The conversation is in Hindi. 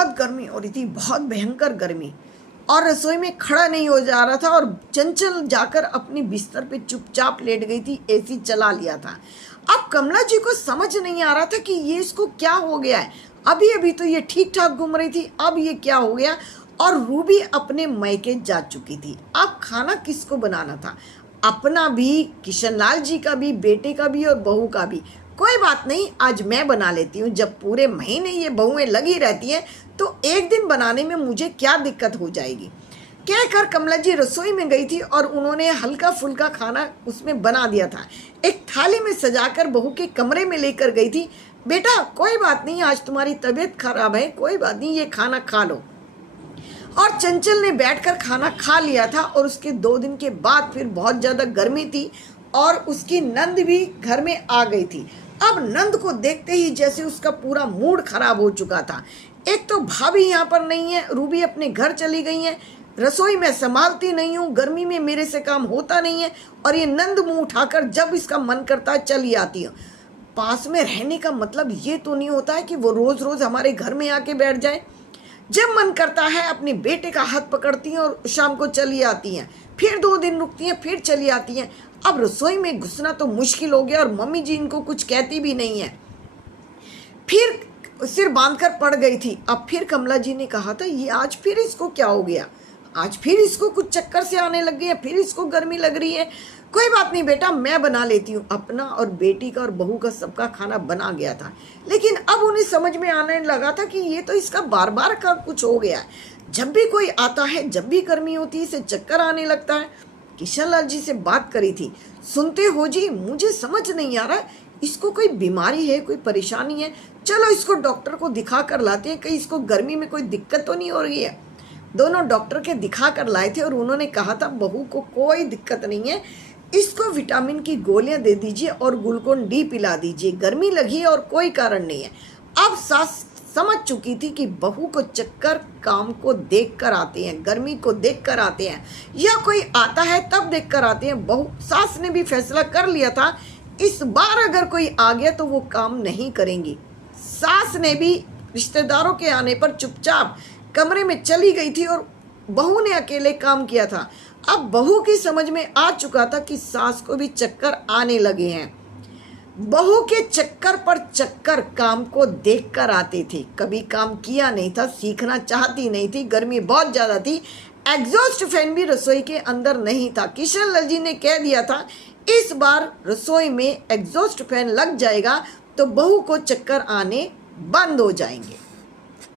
बहुत गर्मी हो रही थी, बहुत भयंकर गर्मी, और रसोई में खड़ा नहीं हो जा रहा था। और चंचल जाकर अपनी बिस्तर पे चुपचाप लेट गई थी, एसी चला लिया था। अब कमला जी को समझ नहीं आ रहा था कि ये इसको क्या हो गया है। अभी अभी तो ये ठीक ठाक घूम रही थी, अब ये क्या हो गया। और रूबी अपने मायके जा चुकी थी। अब खाना किसको बनाना था, अपना भी, किशनलाल जी का भी, बेटे का भी और बहू का भी। कोई बात नहीं, आज मैं बना लेती हूँ। जब पूरे महीने ये बहुएं लगी रहती हैं तो एक दिन बनाने में मुझे क्या दिक्कत हो जाएगी। कहकर कमला जी रसोई में गई थी और उन्होंने हल्का फुल्का खाना उसमें बना दिया था। एक थाली में सजाकर बहू के कमरे में लेकर गई थी। बेटा कोई बात नहीं, आज तुम्हारी तबीयत खराब है, कोई बात नहीं, ये खाना खा लो। और चंचल ने बैठकर खाना खा लिया था। और उसके 2 दिन के बाद फिर बहुत ज़्यादा गर्मी थी और उसकी नंद भी घर में आ गई थी। अब नंद को देखते ही जैसे उसका पूरा मूड खराब हो चुका था। एक तो भाभी यहाँ पर नहीं है, रूबी अपने घर चली गई है, रसोई में संभालती नहीं हूँ, गर्मी में मेरे से काम होता नहीं है, और ये नंद मुंह उठाकर जब इसका मन करता है चली आती है। पास में रहने का मतलब ये तो नहीं होता है कि वो रोज़ रोज़ हमारे घर में आके बैठ जाए। जब मन करता है अपने बेटे का हाथ पकड़ती हैं और शाम को चली आती हैं, फिर 2 दिन रुकती हैं, फिर चली आती हैं। अब रसोई में घुसना तो मुश्किल हो गया और मम्मी जी इनको कुछ कहती भी नहीं है। फिर सिर बांधकर पड़ गई थी। अब फिर कमला जी ने कहा था ये आज फिर इसको क्या हो गया, आज फिर इसको कुछ चक्कर से आने लग गई है, फिर इसको गर्मी लग रही है। कोई बात नहीं बेटा, मैं बना लेती हूँ। अपना और बेटी का और बहू का सबका खाना बना गया था। लेकिन अब उन्हें समझ में आने लगा था कि ये तो इसका बार बार का कुछ हो गया है। जब भी कोई आता है, जब भी गर्मी होती है, इसे चक्कर आने लगता है। किशनलाल जी से बात करी थी, सुनते हो जी, मुझे समझ नहीं आ रहा, इसको कोई बीमारी है, कोई परेशानी है, चलो इसको डॉक्टर को दिखा कर लाते हैं, कहीं इसको गर्मी में कोई दिक्कत तो नहीं हो रही है। दोनों डॉक्टर के दिखा कर लाए थे और उन्होंने कहा था बहू को कोई दिक्कत नहीं है, इसको विटामिन की गोलियां दे दीजिए और ग्लूकोन डी पिला दीजिए, गर्मी लगी है और कोई कारण नहीं है। अब सास समझ चुकी थी कि बहू को चक्कर काम को देख कर आते हैं, गर्मी को देख कर आते हैं, या कोई आता है तब देख कर आते हैं। बहू सास ने भी फैसला कर लिया था इस बार अगर कोई आ गया तो वो काम नहीं करेंगी। सास ने भी रिश्तेदारों के आने पर चुपचाप कमरे में चली गई थी और बहू ने अकेले काम किया था। अब बहू की समझ में आ चुका था कि सास को भी चक्कर आने लगे हैं। बहू के चक्कर पर चक्कर काम को देखकर आते थे, कभी काम किया नहीं था, सीखना चाहती नहीं थी, गर्मी बहुत ज़्यादा थी। एग्जॉस्ट फैन भी रसोई के अंदर नहीं था। किशनलाल जी ने कह दिया था इस बार रसोई में एग्जॉस्ट फैन लग जाएगा तो बहू को चक्कर आने बंद हो जाएंगे।